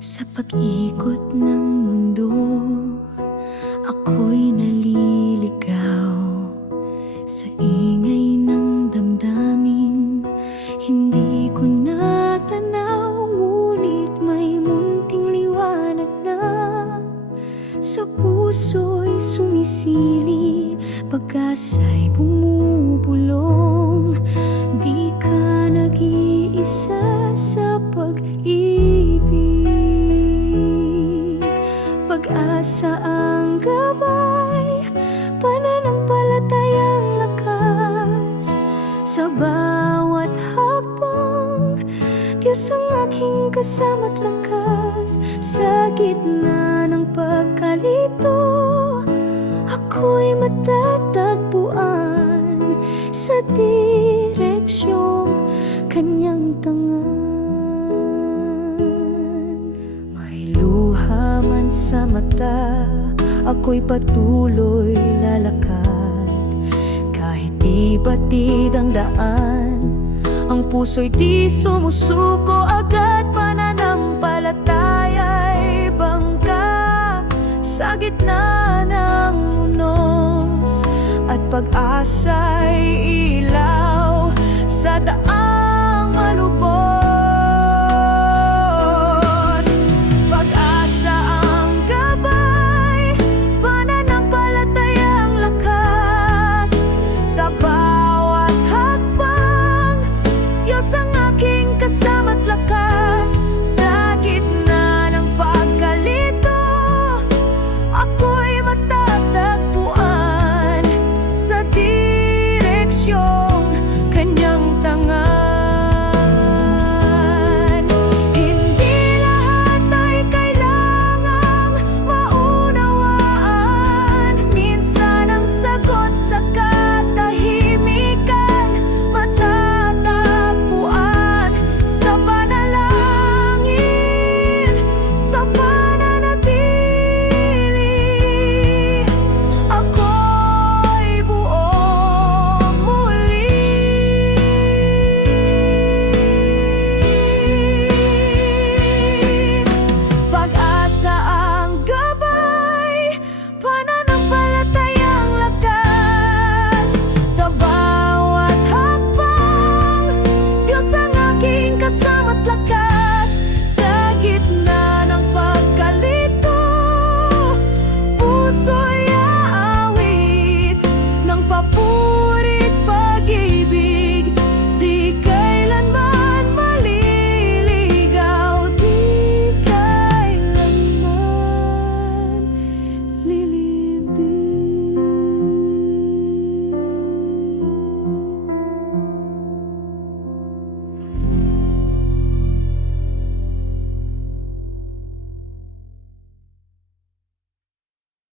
Sa pag-ikot ng mundo, ako'y naliligaw. Sa ingay ng damdamin, hindi ko natanaw. Ngunit may munting liwanag na sa puso'y sumisili. Pag-asa'y bumubulong, di ka nag-iisa sa pag-ibig. Pag-asa ang gabay, pananampalatayang lakas. Sa bawat hakbang, Diyos ang aking kasama't lakas. Sa gitna ng pagkalito, ako'y matatagpuan sa direksyong kanyang tangan. May luha man sa mata, ako'y patuloy lalakad. Kahit di batid ang daan, ang puso'y di sumusuko agad. Pananampalataya'y bangka sa gitna ng unos, at pag-asa'y ilaw sa daan.